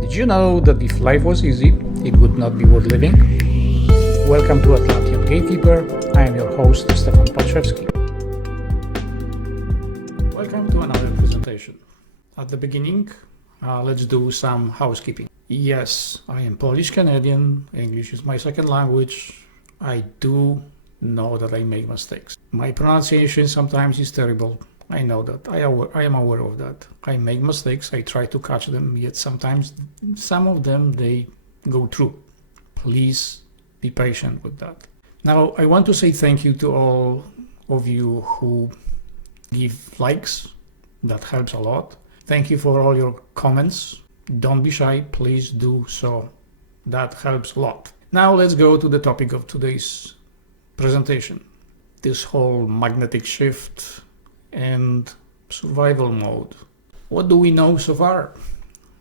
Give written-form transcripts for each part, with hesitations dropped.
Did you know that if life was easy, it would not be worth living? Welcome to Atlantean Gatekeeper. I am your host, Stefan Paczewski. Welcome to another presentation. At the beginning, let's do some housekeeping. Yes, I am Polish Canadian. English is my second language. I do know that I make mistakes. My pronunciation sometimes is terrible. I know that. I am aware of that. I make mistakes. I try to catch them, yet sometimes some of them, they go through. Please be patient with that. Now, I want to say thank you to all of you who give likes. That helps a lot. Thank you for all your comments. Don't be shy. Please do so. That helps a lot. Now let's go to the topic of today's presentation. This whole magnetic shift and survival mode. What do we know so far?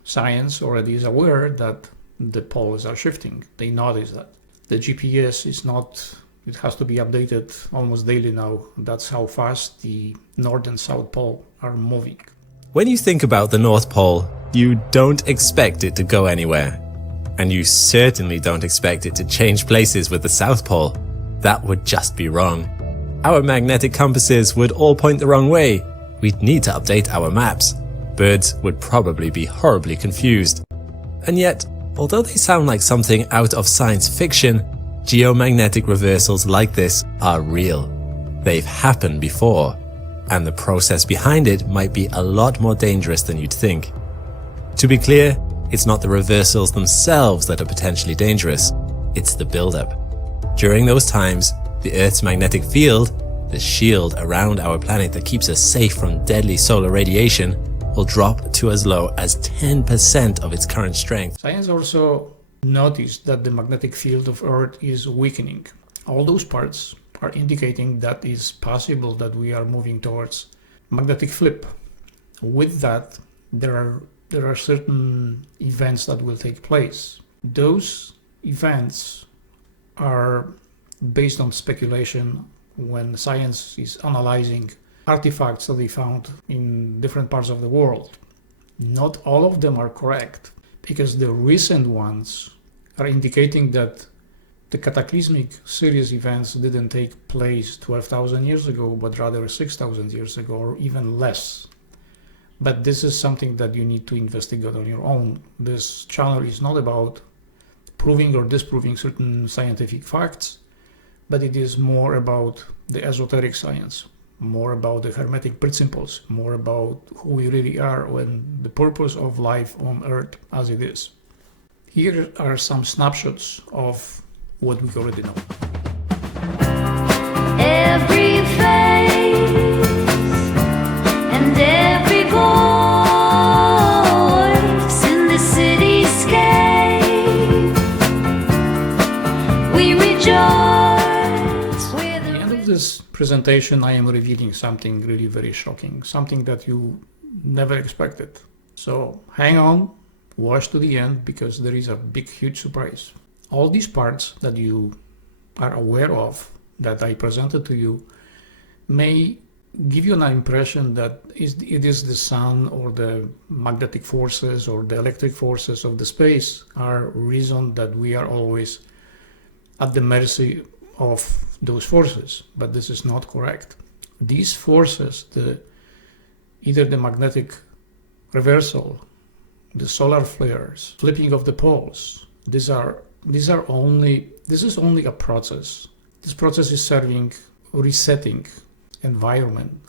Science already is aware that the poles are shifting. They notice that. The GPS is not, it has to be updated almost daily now. That's how fast the North and South Pole are moving. When you think about the North Pole, you don't expect it to go anywhere. And you certainly don't expect it to change places with the South Pole. That would just be wrong. Our magnetic compasses would all point the wrong way. We'd need to update our maps. Birds would probably be horribly confused. And yet, although they sound like something out of science fiction, geomagnetic reversals like this are real. They've happened before, and the process behind it might be a lot more dangerous than you'd think. To be clear, it's not the reversals themselves that are potentially dangerous, it's the buildup. During those times, the Earth's magnetic field, the shield around our planet that keeps us safe from deadly solar radiation, will drop to as low as 10% of its current strength. Science also noticed that the magnetic field of Earth is weakening. All those parts are indicating that it's possible that we are moving towards magnetic flip. With that, there are certain events that will take place. Those events are based on speculation when science is analyzing artifacts that they found in different parts of the world. Not all of them are correct, because the recent ones are indicating that the cataclysmic serious events didn't take place 12,000 years ago, but rather 6,000 years ago, or even less. But this is something that you need to investigate on your own. This channel is not about proving or disproving certain scientific facts, but it is more about the esoteric science, more about the hermetic principles, more about who we really are and the purpose of life on Earth as it is. Here are some snapshots of what we already know. Every face and every voice in the cityscape, we rejoice. At the end of this presentation, I am revealing something really very shocking, something that you never expected. So hang on, watch to the end, because there is a big, huge surprise. All these parts that you are aware of, that I presented to you, may give you an impression that it is the sun or the magnetic forces or the electric forces of the space are reason that we are always at the mercy of those forces, but this is not correct. These forces, either the magnetic reversal, the solar flares, flipping of the poles, this is only a process. This process is serving resetting environment,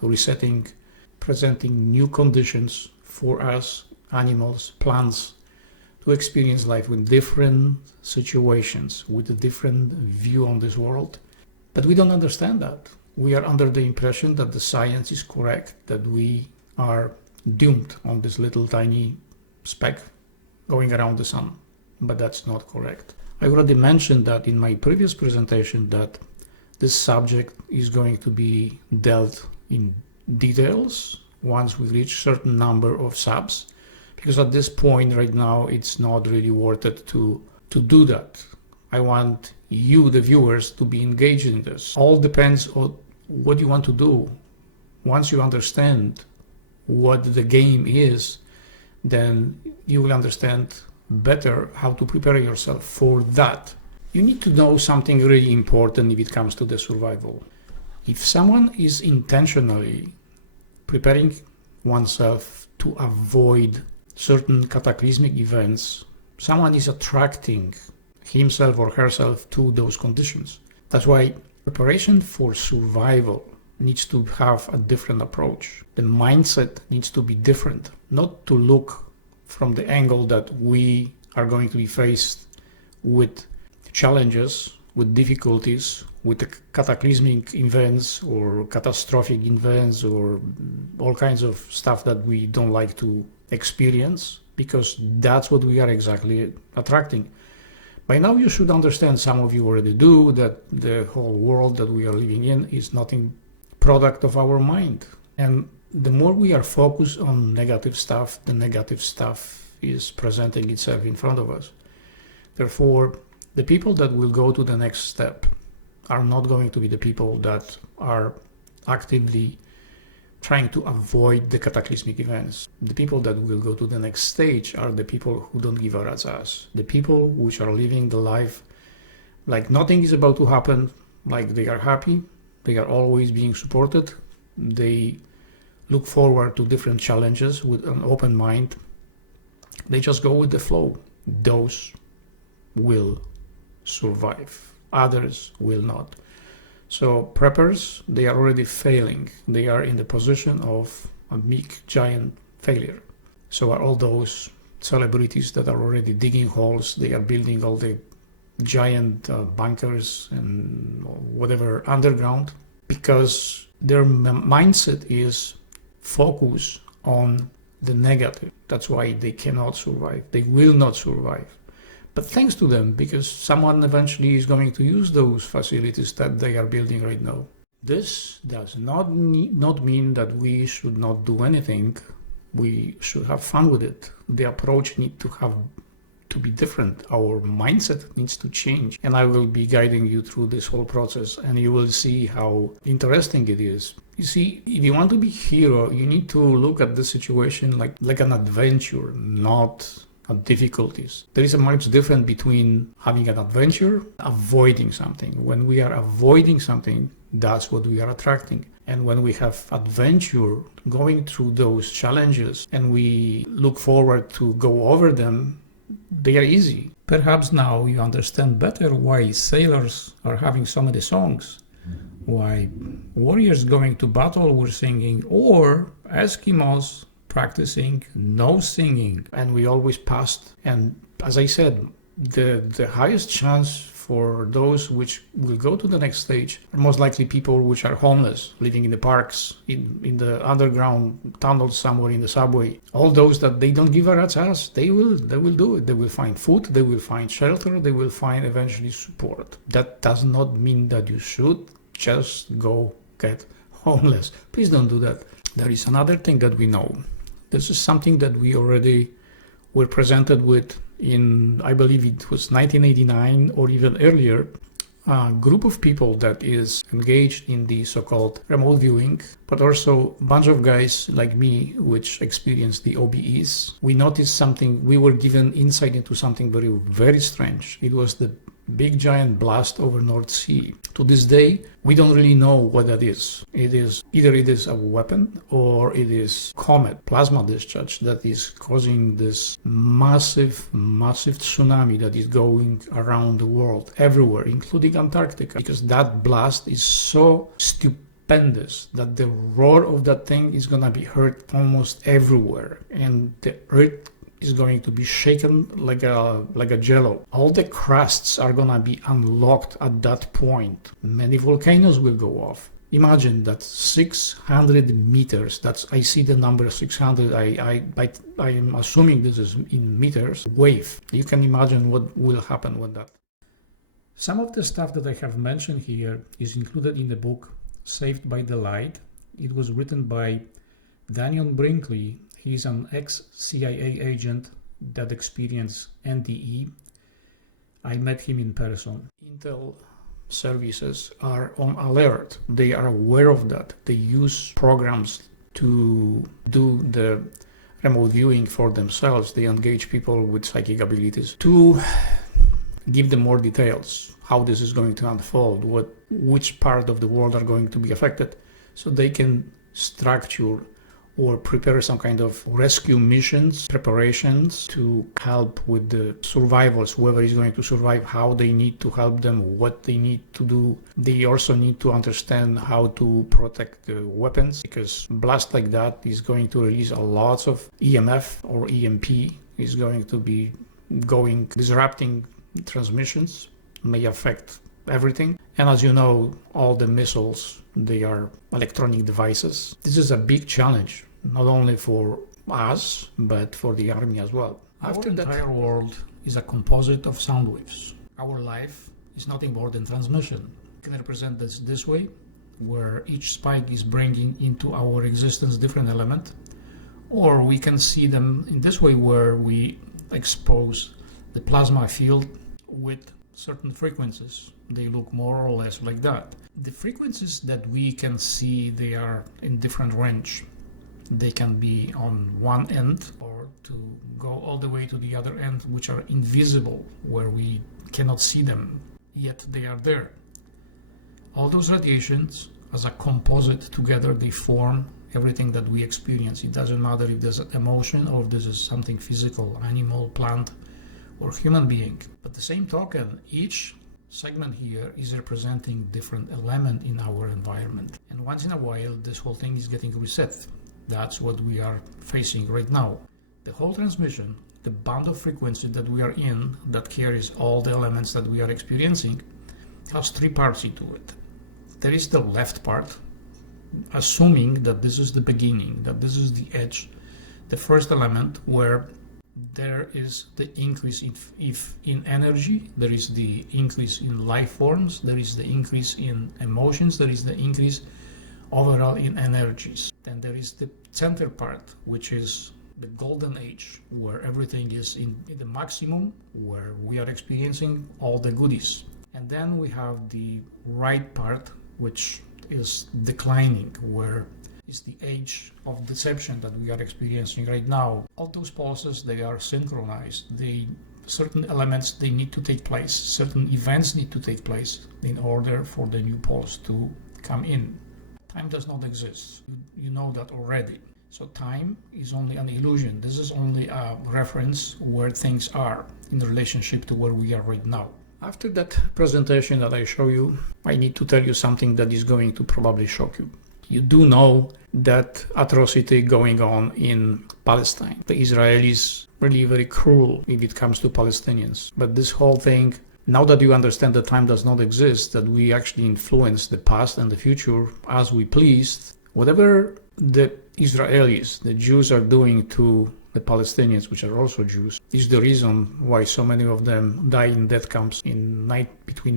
presenting new conditions for us, animals, plants, to experience life with different situations, with a different view on this world. But we don't understand that. We are under the impression that the science is correct, that we are doomed on this little tiny speck going around the sun. But that's not correct. I already mentioned that in my previous presentation that this subject is going to be dealt in details once we reach certain number of subs, because at this point right now it's not really worth it to do that. I want you, the viewers, to be engaged in this. All depends on what you want to do. Once you understand what the game is, then you will understand better how to prepare yourself for that, you need to know something really important if it comes to the survival. If someone is intentionally preparing oneself to avoid certain cataclysmic events, someone is attracting himself or herself to those conditions. That's why preparation for survival needs to have a different approach. The mindset needs to be different, not to look from the angle that we are going to be faced with challenges, with difficulties, with cataclysmic events or catastrophic events or all kinds of stuff that we don't like to experience, because that's what we are exactly attracting. By now you should understand, some of you already do, that the whole world that we are living in is nothing product of our mind. And the more we are focused on negative stuff, the negative stuff is presenting itself in front of us. Therefore, the people that will go to the next step are not going to be the people that are actively trying to avoid the cataclysmic events. The people that will go to the next stage are the people who don't give a rat's ass. The people which are living the life like nothing is about to happen, like they are happy, they are always being supported, they look forward to different challenges with an open mind. They just go with the flow. Those will survive. Others will not. So preppers, they are already failing. They are in the position of a big, giant failure. So are all those celebrities that are already digging holes. They are building all the giant bunkers and whatever underground, because their mindset is focus on the negative. That's why they cannot survive. They will not survive. But thanks to them, because someone eventually is going to use those facilities that they are building right now. This does not mean that we should not do anything. We should have fun with it. The approach needs to be different. Our mindset needs to change. And I will be guiding you through this whole process, and you will see how interesting it is. You see, if you want to be hero, you need to look at the situation like an adventure, not difficulties. There is a much difference between having an adventure, avoiding something. When we are avoiding something, that's what we are attracting. And when we have adventure, going through those challenges, and we look forward to go over them, they are easy. Perhaps now you understand better why sailors are having so many songs, why warriors going to battle were singing, or Eskimos practicing no singing, and we always passed. And as I said, the highest chance for those which will go to the next stage are most likely people which are homeless, living in the parks, in the underground tunnels somewhere in the subway. All those that they don't give a rat's ass, they will do it. They will find food, they will find shelter, they will find eventually support. That does not mean that you should just go get homeless. Please don't do that. There is another thing that we know. This is something that we already were presented with in, I believe it was 1989 or even earlier, a group of people that is engaged in the so-called remote viewing, but also a bunch of guys like me which experienced the OBEs. We noticed something, we were given insight into something very, very strange. It was the big giant blast over North Sea. To this day, we don't really know what that is. Either it is a weapon or it is comet, plasma discharge, that is causing this massive tsunami that is going around the world, everywhere, including Antarctica, because that blast is so stupendous that the roar of that thing is gonna be heard almost everywhere, and the earth is going to be shaken like a jello. All the crusts are gonna be unlocked at that point. Many volcanoes will go off. Imagine that 600 meters, I see the number 600, I am assuming this is in meters, wave. You can imagine what will happen with that. Some of the stuff that I have mentioned here is included in the book Saved by the Light. It was written by Daniel Brinkley. He's an ex-CIA agent that experienced NDE. I met him in person. Intel services are on alert. They are aware of that. They use programs to do the remote viewing for themselves. They engage people with psychic abilities to give them more details, how this is going to unfold, which part of the world are going to be affected, so they can structure or prepare some kind of rescue missions, preparations to help with the survivors, whoever is going to survive, how they need to help them, what they need to do. They also need to understand how to protect the weapons, because blast like that is going to release a lot of EMF or EMP, is going to be disrupting transmissions, may affect everything. And as you know, all the missiles, they are electronic devices. This is a big challenge, not only for us, but for the army as well. After that, entire world is a composite of sound waves. Our life is nothing more than transmission. We can represent this way, where each spike is bringing into our existence different element, or we can see them in this way, where we expose the plasma field with certain frequencies. They look more or less like that. The frequencies that we can see, they are in different range. They can be on one end or to go all the way to the other end, which are invisible, where we cannot see them, yet they are there. All those radiations, as a composite together, they form everything that we experience. It doesn't matter if there's an emotion or if this is something physical, animal, plant, or human being. But the same token, each segment here is representing different element in our environment. And once in a while, this whole thing is getting reset. That's what we are facing right now. The whole transmission, the band of frequency that we are in, that carries all the elements that we are experiencing, has three parts into it. There is the left part, assuming that this is the beginning, that this is the edge, the first element, where there is the increase in energy, there is the increase in life forms, there is the increase in emotions, there is the increase overall in energies. Then there is the center part, which is the golden age, where everything is in the maximum, where we are experiencing all the goodies. And then we have the right part, which is declining, where is the age of deception that we are experiencing right now. All those pulses, they are synchronized. Certain elements, they need to take place. Certain events need to take place in order for the new pulse to come in. Time does not exist. You know that already. So time is only an illusion. This is only a reference where things are in relationship to where we are right now. After that presentation that I show you, I need to tell you something that is going to probably shock you. You do know that atrocity going on in Palestine. The Israelis really very cruel if it comes to Palestinians. But this whole thing, now that you understand that time does not exist, that we actually influence the past and the future as we please, whatever the Israelis, the Jews are doing to the Palestinians, which are also Jews, is the reason why so many of them die in death camps between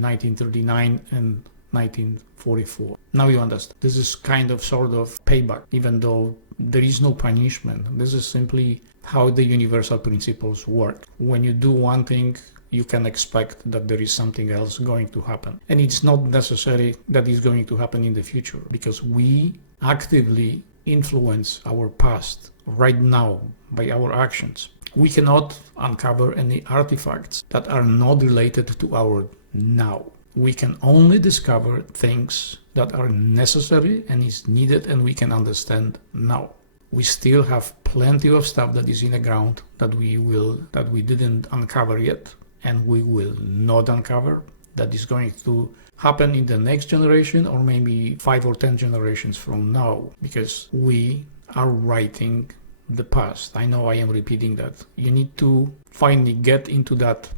1939 and 1944. Now you understand. This is kind of sort of payback, even though there is no punishment. This is simply how the universal principles work. When you do one thing, you can expect that there is something else going to happen. And it's not necessary that it's going to happen in the future, because we actively influence our past right now by our actions. We cannot uncover any artifacts that are not related to our now. We can only discover things that are necessary and is needed and we can understand now. We still have plenty of stuff that is in the ground that we didn't uncover yet, and we will not uncover, that is going to happen in the next generation or maybe 5 or 10 generations from now, because we are writing the past. I know I am repeating that. You need to finally get into that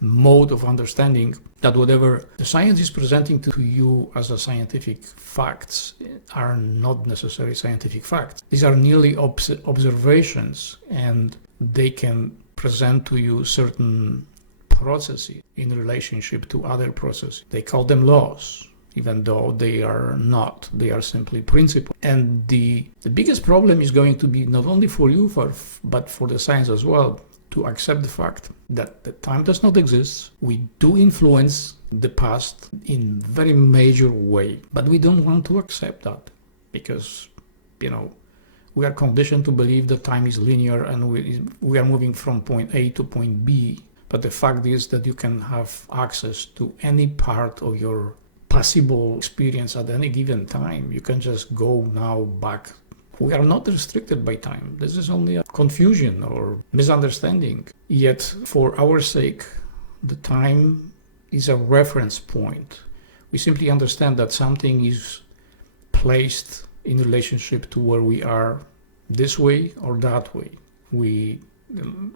mode of understanding that whatever the science is presenting to you as a scientific facts are not necessarily scientific facts. These are merely observations, and they can present to you certain processes in relationship to other processes. They call them laws, even though they are not. They are simply principles. And the biggest problem is going to be not only for you, but for the science as well, to accept the fact that the time does not exist. We do influence the past in very major way, but we don't want to accept that because, We are conditioned to believe that time is linear and we are moving from point A to point B. But the fact is that you can have access to any part of your possible experience at any given time. You can just go now back. We are not restricted by time. This is only a confusion or misunderstanding. Yet, for our sake, the time is a reference point. We simply understand that something is placed in relationship to where we are this way or that way.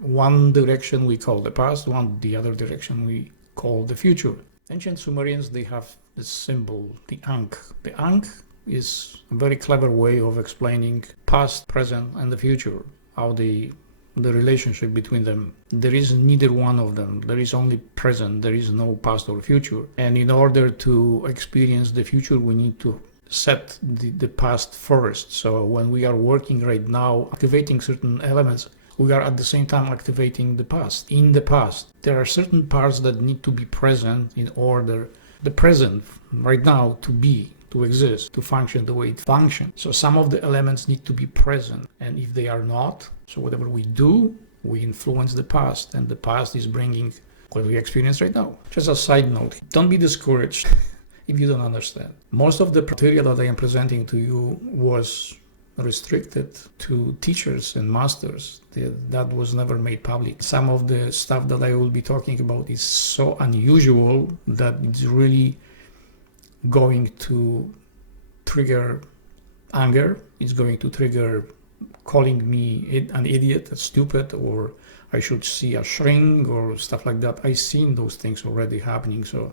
One direction we call the past, the other direction we call the future. Ancient Sumerians, they have this symbol, the Ankh. The Ankh is a very clever way of explaining past, present, and the future, how the relationship between them. There is neither one of them. There is only present. There is no past or future. And in order to experience the future, we need to set the past first. So when we are working right now, activating certain elements, we are at the same time activating the past. In the past, there are certain parts that need to be present in order the present right now to exist, to function the way it functions. So some of the elements need to be present. And if they are not, so whatever we do, we influence the past. And the past is bringing what we experience right now. Just a side note, don't be discouraged if you don't understand. Most of the material that I am presenting to you was restricted to teachers and masters. That was never made public. Some of the stuff that I will be talking about is so unusual that it's really going to trigger anger. It's going to trigger calling me an idiot, stupid, or I should see a shrink or stuff like that. I've seen those things already happening. So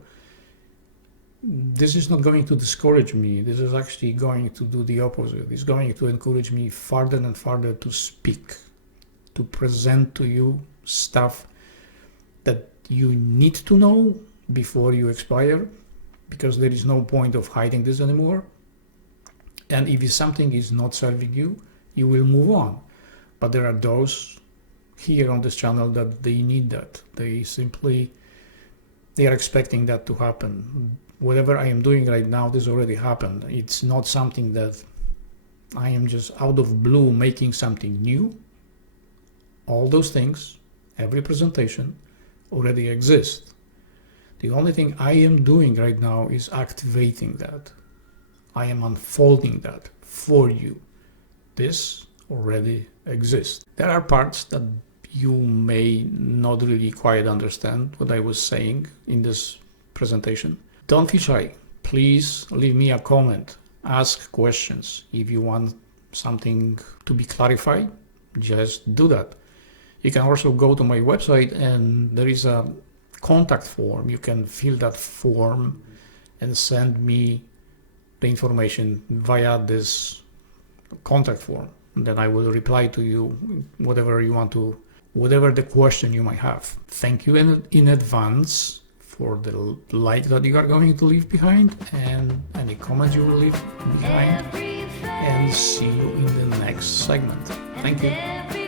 this is not going to discourage me. This is actually going to do the opposite. It's going to encourage me farther and farther to speak, to present to you stuff that you need to know before you expire, because there is no point of hiding this anymore. And if something is not serving you, you will move on. But there are those here on this channel that they need that. They are expecting that to happen. Whatever I am doing right now, this already happened. It's not something that I am just out of blue making something new. All those things, every presentation, already exist. The only thing I am doing right now is activating that. I am unfolding that for you. This already exists. There are parts that you may not really quite understand what I was saying in this presentation. Don't feel shy. Please leave me a comment. Ask questions. If you want something to be clarified, just do that. You can also go to my website and there is a contact form. You can fill that form and send me the information via this contact form. Then I will reply to you whatever the question you might have. Thank you in advance for the like that you are going to leave behind and any comments you will leave behind. And see you in the next segment. Thank you.